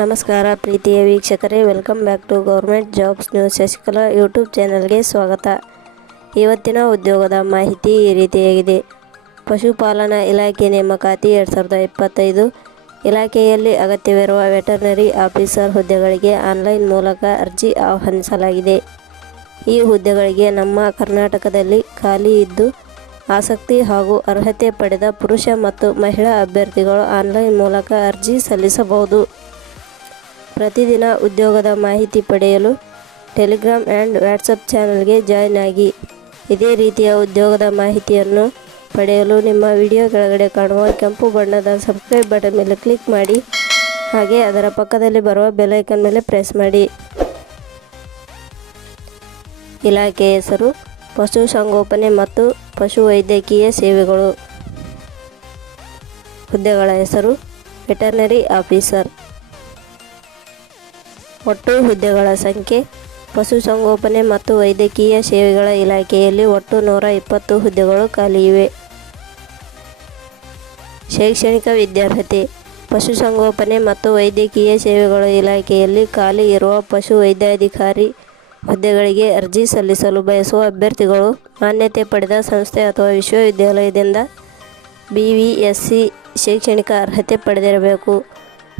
ನಮಸ್ಕಾರ ಪ್ರೀತಿಯ ವೀಕ್ಷಕರೇ welcome back to government jobs news Shashikala YouTube ಚಾನಲ್ಗೆ ಸ್ವಾಗತ. ಇವತ್ತಿನ ಉದ್ಯೋಗದ ಮಾಹಿತಿ ಈ ರೀತಿಯಾಗಿದೆ. ಪಶುಪಾಲನಾ ಇಲಾಖೆ ನೇಮಕಾತಿ ಎರಡು ಸಾವಿರದ ಇಪ್ಪತ್ತೈದು ಇಲಾಖೆಯಲ್ಲಿ ಅಗತ್ಯವಿರುವ ವೆಟರ್ನರಿ ಆಫೀಸರ್ ಹುದ್ದೆಗಳಿಗೆ ಆನ್ಲೈನ್ ಮೂಲಕ ಅರ್ಜಿ ಆಹ್ವಾನಿಸಲಾಗಿದೆ. ಈ ಹುದ್ದೆಗಳಿಗೆ ನಮ್ಮ ಕರ್ನಾಟಕದಲ್ಲಿ ಖಾಲಿ ಇದ್ದು ಆಸಕ್ತಿ ಹಾಗೂ ಅರ್ಹತೆ ಪಡೆದ ಪುರುಷ ಮತ್ತು ಮಹಿಳಾ ಅಭ್ಯರ್ಥಿಗಳು ಆನ್ಲೈನ್ ಮೂಲಕ ಅರ್ಜಿ ಸಲ್ಲಿಸಬಹುದು. ಪ್ರತಿದಿನ ಉದ್ಯೋಗದ ಮಾಹಿತಿ ಪಡೆಯಲು ಟೆಲಿಗ್ರಾಮ್ ಆ್ಯಂಡ್ ವ್ಯಾಟ್ಸಪ್ ಚಾನಲ್ಗೆ ಜಾಯ್ನ್ ಆಗಿ. ಇದೇ ರೀತಿಯ ಉದ್ಯೋಗದ ಮಾಹಿತಿಯನ್ನು ಪಡೆಯಲು ನಿಮ್ಮ ವಿಡಿಯೋ ಕೆಳಗಡೆ ಕಾಣುವ ಕೆಂಪು ಬಣ್ಣದ ಸಬ್ಸ್ಕ್ರೈಬ್ ಬಟನ್ ಮೇಲೆ ಕ್ಲಿಕ್ ಮಾಡಿ. ಹಾಗೆ ಅದರ ಪಕ್ಕದಲ್ಲಿ ಬರುವ ಬೆಲೈಕನ್ ಮೇಲೆ ಪ್ರೆಸ್ ಮಾಡಿ. ಇಲಾಖೆ ಹೆಸರು ಪಶು ಸಂಗೋಪನೆ ಮತ್ತು ಪಶು ವೈದ್ಯಕೀಯ ಸೇವೆಗಳು. ಹುದ್ದೆಗಳ ಹೆಸರು, ವೆಟರ್ನರಿ ಆಫೀಸರ್. ಒಟ್ಟು ಹುದ್ದೆಗಳ ಸಂಖ್ಯೆ, ಪಶುಸಂಗೋಪನೆ ಮತ್ತು ವೈದ್ಯಕೀಯ ಸೇವೆಗಳ ಇಲಾಖೆಯಲ್ಲಿ ಒಟ್ಟು ನೂರ ಇಪ್ಪತ್ತು ಹುದ್ದೆಗಳು ಖಾಲಿ ಇವೆ. ಶೈಕ್ಷಣಿಕ ವಿದ್ಯಾರ್ಹತೆ, ಪಶುಸಂಗೋಪನೆ ಮತ್ತು ವೈದ್ಯಕೀಯ ಸೇವೆಗಳ ಇಲಾಖೆಯಲ್ಲಿ ಖಾಲಿ ಇರುವ ಪಶು ವೈದ್ಯಾಧಿಕಾರಿ ಹುದ್ದೆಗಳಿಗೆ ಅರ್ಜಿ ಸಲ್ಲಿಸಲು ಬಯಸುವ ಅಭ್ಯರ್ಥಿಗಳು ಮಾನ್ಯತೆ ಪಡೆದ ಸಂಸ್ಥೆ ಅಥವಾ ವಿಶ್ವವಿದ್ಯಾಲಯದಿಂದ ಬಿ ವಿ ಎಸ್ ಸಿ ಶೈಕ್ಷಣಿಕ ಅರ್ಹತೆ ಪಡೆದಿರಬೇಕು.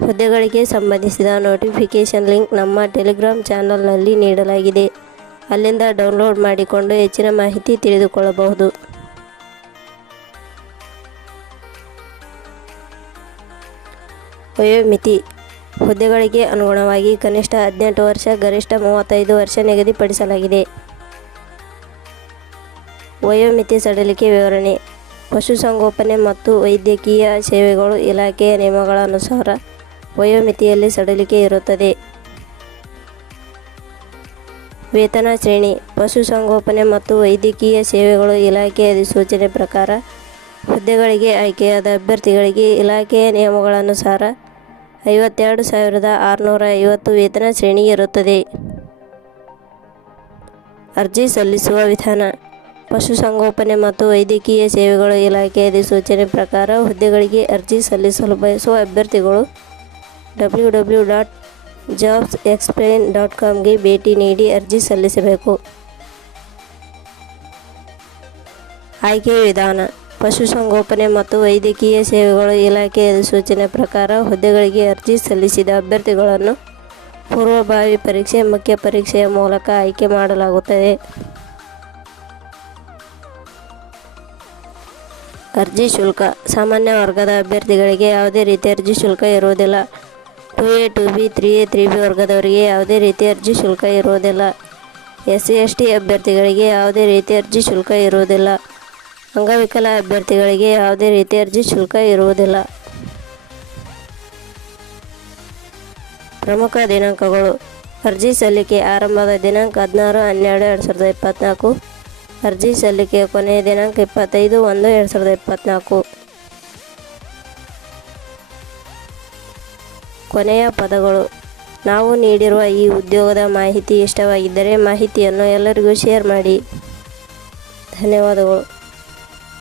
ಹುದ್ದೆಗಳಿಗೆ ಸಂಬಂಧಿಸಿದ ನೋಟಿಫಿಕೇಷನ್ ಲಿಂಕ್ ನಮ್ಮ ಟೆಲಿಗ್ರಾಮ್ ಚಾನಲ್ನಲ್ಲಿ ನೀಡಲಾಗಿದೆ. ಅಲ್ಲಿಂದ ಡೌನ್ಲೋಡ್ ಮಾಡಿಕೊಂಡು ಹೆಚ್ಚಿನ ಮಾಹಿತಿ ತಿಳಿದುಕೊಳ್ಳಬಹುದು. ವಯೋಮಿತಿ ಹುದ್ದೆಗಳಿಗೆ ಅನುಗುಣವಾಗಿ ಕನಿಷ್ಠ ಹದಿನೆಂಟು ವರ್ಷ, ಗರಿಷ್ಠ ಮೂವತ್ತೈದು ವರ್ಷ ನಿಗದಿಪಡಿಸಲಾಗಿದೆ. ವಯೋಮಿತಿ ಸಡಿಲಿಕೆ ವಿವರಣೆ, ಪಶುಸಂಗೋಪನೆ ಮತ್ತು ವೈದ್ಯಕೀಯ ಸೇವೆಗಳು ಇಲಾಖೆಯ ನಿಯಮಗಳ ಅನುಸಾರ ವಯೋಮಿತಿಯಲ್ಲಿ ಸಡಿಲಿಕೆ ಇರುತ್ತದೆ. ವೇತನ ಶ್ರೇಣಿ, ಪಶುಸಂಗೋಪನೆ ಮತ್ತು ವೈದ್ಯಕೀಯ ಸೇವೆಗಳು ಇಲಾಖೆಯ ಅಧಿಸೂಚನೆ ಪ್ರಕಾರ ಹುದ್ದೆಗಳಿಗೆ ಆಯ್ಕೆಯಾದ ಅಭ್ಯರ್ಥಿಗಳಿಗೆ ಇಲಾಖೆಯ ನಿಯಮಗಳ ಅನುಸಾರ ಐವತ್ತೆರಡು ಸಾವಿರದ ಆರುನೂರ ಐವತ್ತು ವೇತನ ಶ್ರೇಣಿ ಇರುತ್ತದೆ. ಅರ್ಜಿ ಸಲ್ಲಿಸುವ ವಿಧಾನ. ಪಶುಸಂಗೋಪನೆ ಮತ್ತು ವೈದ್ಯಕೀಯ ಸೇವೆಗಳ ಇಲಾಖೆ ಅಧಿಸೂಚನೆ ಪ್ರಕಾರ ಹುದ್ದೆಗಳಿಗೆ ಅರ್ಜಿ ಸಲ್ಲಿಸಲು ಬಯಸುವ ಅಭ್ಯರ್ಥಿಗಳು W W dot jobs explain dot ಕಾಮ್ಗೆ ಭೇಟಿ ನೀಡಿ ಅರ್ಜಿ ಸಲ್ಲಿಸಬೇಕು. ಆಯ್ಕೆ ವಿಧಾನ. ಪಶುಸಂಗೋಪನೆ ಮತ್ತು ವೈದ್ಯಕೀಯ ಸೇವೆಗಳು ಇಲಾಖೆಯ ಸೂಚನೆ ಪ್ರಕಾರ ಹುದ್ದೆಗಳಿಗೆ ಅರ್ಜಿ ಸಲ್ಲಿಸಿದ ಅಭ್ಯರ್ಥಿಗಳನ್ನು ಪೂರ್ವಭಾವಿ ಪರೀಕ್ಷೆ, ಮುಖ್ಯ ಪರೀಕ್ಷೆಯ ಮೂಲಕ ಆಯ್ಕೆ ಮಾಡಲಾಗುತ್ತದೆ. ಅರ್ಜಿ ಶುಲ್ಕ. ಸಾಮಾನ್ಯ ವರ್ಗದ ಅಭ್ಯರ್ಥಿಗಳಿಗೆ ಯಾವುದೇ ರೀತಿ ಅರ್ಜಿ ಶುಲ್ಕ ಇರುವುದಿಲ್ಲ. Two A two B, three A, three B ವರ್ಗದವರಿಗೆ ಯಾವುದೇ ರೀತಿ ಅರ್ಜಿ ಶುಲ್ಕ ಇರುವುದಿಲ್ಲ. ಎಸ್ ಸಿ, ಎಸ್ ಟಿ ಅಭ್ಯರ್ಥಿಗಳಿಗೆ ಯಾವುದೇ ರೀತಿ ಅರ್ಜಿ ಶುಲ್ಕ ಇರುವುದಿಲ್ಲ. ಅಂಗವಿಕಲ ಅಭ್ಯರ್ಥಿಗಳಿಗೆ ಯಾವುದೇ ರೀತಿಯ ಅರ್ಜಿ ಶುಲ್ಕ ಇರುವುದಿಲ್ಲ. ಪ್ರಮುಖ ದಿನಾಂಕಗಳು. ಅರ್ಜಿ ಸಲ್ಲಿಕೆ ಆರಂಭದ ದಿನಾಂಕ ಹದಿನಾರು, ಹನ್ನೆರಡು, ಎರಡು ಸಾವಿರದ ಇಪ್ಪತ್ತ್ನಾಲ್ಕು ಅರ್ಜಿ ಸಲ್ಲಿಕೆಯ ಕೊನೆಯ ದಿನಾಂಕ ಇಪ್ಪತ್ತೈದು, ಒಂದು, ಎರಡು ಸಾವಿರದ ಇಪ್ಪತ್ತ್ನಾಲ್ಕು ಕೊನೆಯ ಪದಗಳು. ನಾವು ನೀಡಿರುವ ಈ ಉದ್ಯೋಗದ ಮಾಹಿತಿ ಇಷ್ಟವಾಗಿದ್ದರೆ ಮಾಹಿತಿಯನ್ನು ಎಲ್ಲರಿಗೂ ಶೇರ್ ಮಾಡಿ. ಧನ್ಯವಾದಗಳು.